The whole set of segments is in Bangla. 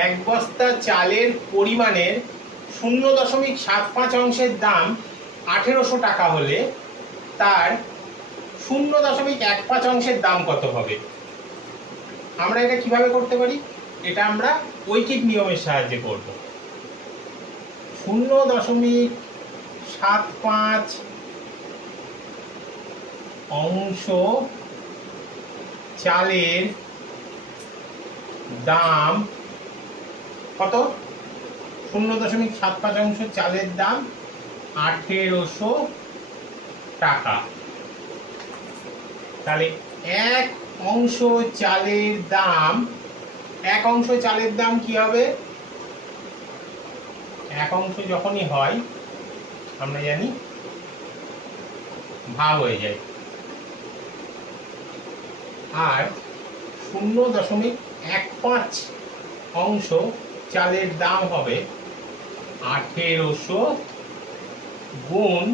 এক বস্তা চালের পরিমাণের 0.75 অংশের দাম 1800 টাকা হলে তার 0.15 অংশের দাম কত হবে? আমরা এটা কিভাবে করতে পারি? এটা আমরা ঐকিক নিয়মের সাহায্যে করব। 0.75 অংশ চালের দাম কত? 0.75 অংশ চালের দাম 1800 টাকা। তাহলে এক অংশ চালের দাম কি হবে? এক অংশ যখনই হয় আমরা জানি ভাগ হয়ে যায়, আর 0.15 অংশ চালের দাম হবে 1800 গুণ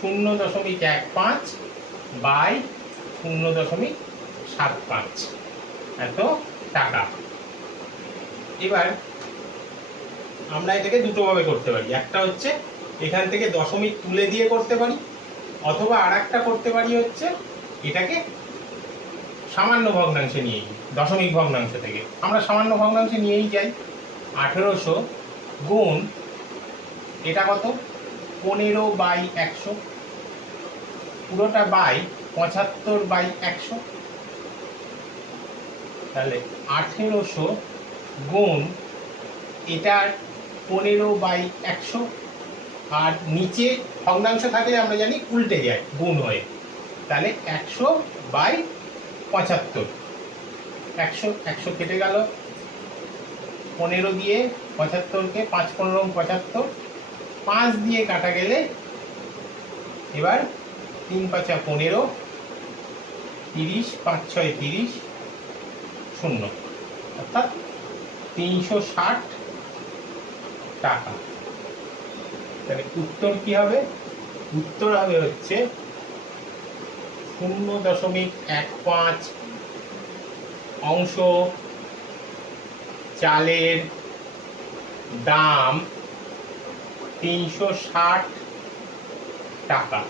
0.15 বাই 0.75 এত টাকা। এবার আমরা এটাকে দুটোভাবে করতে পারি। একটা হচ্ছে এখান থেকে দশমিক তুলে দিয়ে করতে পারি, অথবা আর একটা করতে পারি হচ্ছে এটাকে সামান্য ভগ্নাংশে নিয়ে যাই। দশমিক ভগ্নাংশ থেকে আমরা সামান্য ভগ্নাংশে নিয়েই যাই। 1800 গুণ এটা কত? 15/100, পুরোটা বাই 75/100। তাহলে 1800 গুণ এটার 15/100, আর নিচে ভগ্নাংশ থাকলে আমরা জানি উল্টে যায় গুণ হয়ে, তাহলে 100/75। 100 কেটে গেল, 15 দিয়ে 75কে 5×15 = 75, 5 দিয়ে কাটা গেলে এবার 3×5 = 15, 30, 5×6 = 30, 0, অর্থাৎ 360 টাকা। তাহলে উত্তর কি হবে? উত্তর হবে হচ্ছে 0.15 অংশ চালের দাম 360 টাকা।